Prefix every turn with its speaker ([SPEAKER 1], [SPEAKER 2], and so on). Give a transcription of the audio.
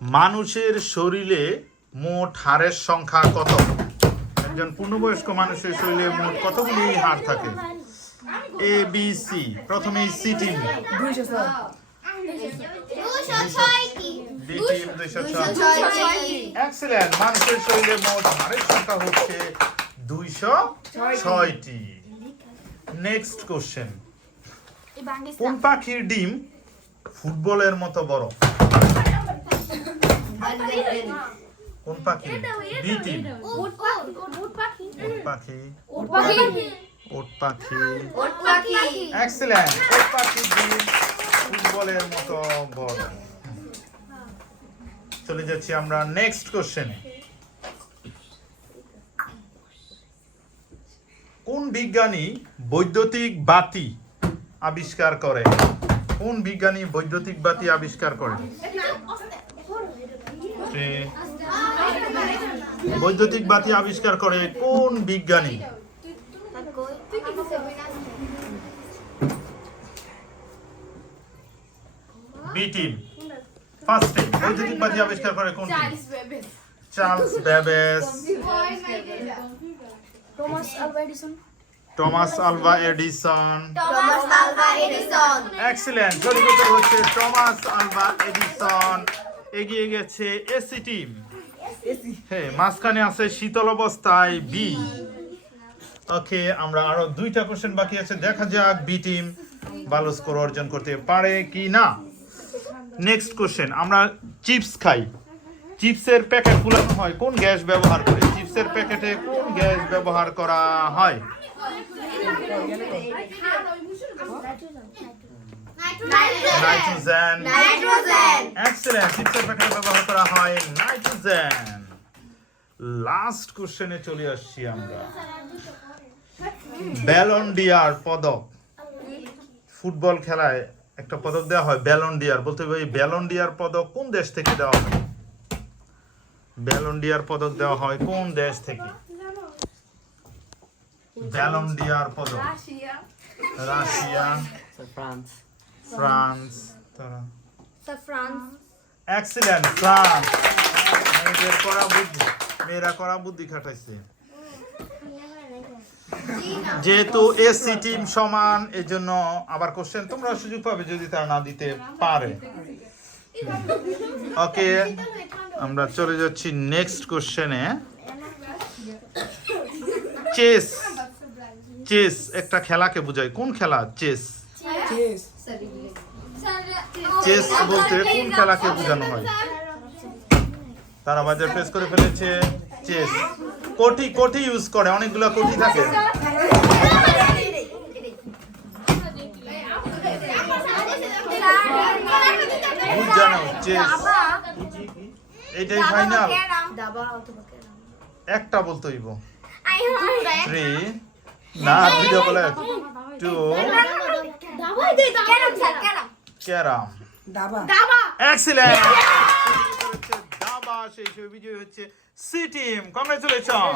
[SPEAKER 1] মানুষের শরীরে মোট হাড়ের সংখ্যা কত? একজন পূর্ণবয়স্ক মানুষের শরীরে মোট কতগুলি হাড় থাকে? এ বি সি প্রথমে সি টিম মানুষের শরীরে মোট হাড়ের সংখ্যা হচ্ছে দুইশো ছয়টি। নেক্সট কোশ্চেন কোন পাখির ডিম ফুটবলের মতো বড়? কোন পাখি? B team.
[SPEAKER 2] উট পাখি উট পাখি।
[SPEAKER 1] উট পাখি।
[SPEAKER 2] উট পাখি।
[SPEAKER 1] উট পাখি।
[SPEAKER 2] উট পাখি।
[SPEAKER 1] এক্সেলেন্ট উট ডিম ফুটবলের মতো বড় চলে যাচ্ছি আমরা নেক্সট কোশ্চেনে কোন বিজ্ঞানী বৈদ্যুতিক বাতি আবিষ্কার করে? কোন বিজ্ঞানী বৈদ্যুতিক বাতি আবিষ্কার করে? সে বৈদ্যুতিক বাতি আবিষ্কার করে কোন বিজ্ঞানী? B team. ফার্স্ট বৈদ্যুতিক বাতি আবিষ্কার করে কোন Charles Babbage
[SPEAKER 3] Thomas Alva Edison.
[SPEAKER 1] Thomas Alva Edison.
[SPEAKER 2] Thomas Alva Edison.
[SPEAKER 1] Excellent সঠিক হচ্ছে টমাস আলভা এডিসন। এগিয়ে গেছে এসি টিম হ্যাঁ মাঝখানে আছে শীতল অবস্থায় বি ওকে আমরা আরও দুইটা কোশ্চেন বাকি আছে। দেখা যাক বি টিম ভালো স্কোর অর্জন করতে পারে কি না নেক্সট কোশ্চেন আমরা চিপস খাই। চিপসের প্যাকেট ফুলানো হয় কোন গ্যাস ব্যবহার করে? চিপসের প্যাকেটে কোন গ্যাস ব্যবহার করা হয়? নাইট্রোজেন এক্সেলেন্ট চিপসের প্যাকেটে ব্যবহার করা হয় নাইট্রোজেন লাস্ট কোশ্চেনে চলে আসছি আমরা। ব্যালন ডিয়ার পদক। ফুটবল খেলায় একটা পদক দেওয়া হয় ব্যালন ডিয়ার বলতে হবে ব্যালন ডিয়ার পদক কোন দেশ থেকে দেওয়া হয়? ব্যালন ডিয়ার পদক দেওয়া হয় কোন দেশ থেকে? ব্যালন ডিয়ার পদক। রাশিয়া।
[SPEAKER 3] ফ্রান্স
[SPEAKER 1] ফ্রান্স তারা।
[SPEAKER 2] ফ্রান্স।
[SPEAKER 1] Excellent France. মেয়েদের করা বুদ্ধি মেয়েরা করা বুদ্ধি খাটাইছে। যেহেতু এসি টিম সমান এই জন্য আবার কোশ্চেন তোমরা সুযোগ পাবে যদি তারা না দিতে পারে। ওকে আমরা চলে যাচ্ছি নেক্সট কোশ্চেনে চেস চেস একটা খেলাকে বোঝায় কোন খেলা? চেস
[SPEAKER 3] চেস
[SPEAKER 1] চেস বলতে কোন খেলাকে বোঝানো হয়? তারা বাজার ফেস করে ফেলেছে চেস কোটি কোটি ইউজ করে অনেকগুলো কোটি থাকে। জানো চেস এইটাই ফাইনাল একটা বলতে হইব। থ্রি না ভিডিও বলে টু
[SPEAKER 2] দাবা দে ক্যারাম স্যার ক্যারাম।
[SPEAKER 1] ক্যারাম।
[SPEAKER 3] দাবা।
[SPEAKER 2] দাবা।
[SPEAKER 1] এক্সিলেন্ট দাবা সেই হিসেবে বিজয়ী হচ্ছে সি টিম কংগ্রেচুলেশন